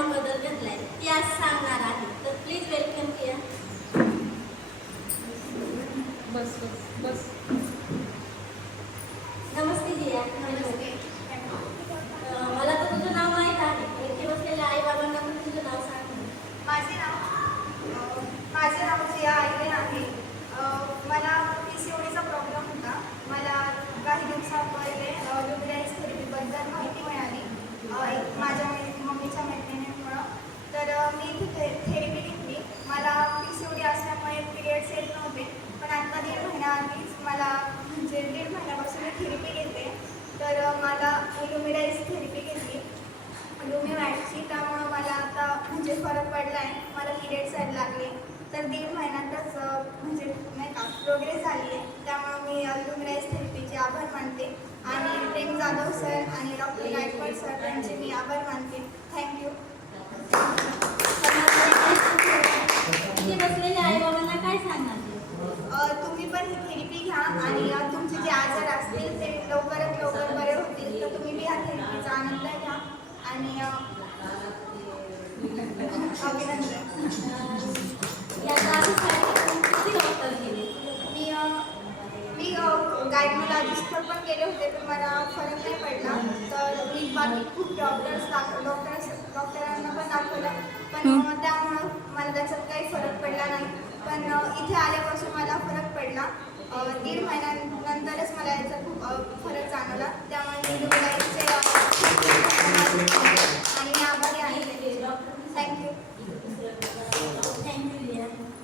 अनमोल बदल घेतलाय ती आज सांगणार आहे. तर प्लीज वेलकम किया. बस बस बस. नमस्ते जिया. नमस्ते. मला तर तुझं नाव माहीत आहे. इथे बसलेल्या आई बाबांना पण तुझं नाव सांग. माझे नाव जिया आयले आहे. मला PCODचा प्रॉब्लेम होता. मला काही दिवसा पहिले ल्युमिनाइज थेरपीबद्दल माहिती मिळाली माझ्या मम्मीच्या मैत्रिणीमुळं. तर मी इथे थेरपी घेतली. मला PCOD असल्यामुळे पिरियड्स येत नव्हते, पण आता 1.5 महिन्याआधीच मला म्हणजे 1.5 महिन्यापासून मी थेरपी घेते. तर मला ल्युमिनाइज थेरपी घेतली ल्युमिवॅटची. त्यामुळं मला आता म्हणजे फरक पडला आहे. मला पिरियड्स यायला लागले. तर 1.5 महिन्यातच म्हणजे नाही का प्रोग्रेस झाली आहे. त्यामुळं मी ल्युमिनाइज थेरपीचे आभार मानते आणि प्रेम जाधव सर आणि डॉक्टर गायकवाड सर यांचे मी आभार मानते. थँक्यू. इथे बसलेल्या आई बाबांना काय सांगणार? तुम्ही पण ही थेरपी घ्या आणि तुमचे जे आजार असतील ते लवकरात लवकर बरे होतील. तर तुम्ही बी ह्या थेरपीचा आनंद घ्या आणि अभिनंदन. याचा आधी किती डॉक्टर गेले? मी गायनोलॉजिस्टवर पण गेले होते, पण मला फरक नाही पडला. तर मी बाकी खूप डॉक्टरांना पण दाखवलं, पण त्यामुळं मला त्याच्यात काही फरक पडला नाही. पण इथे आल्यापासून मला फरक पडला. 1.5 महिन्यानंतरच मला याचा खूप फरक जाणवला. त्यामुळे मी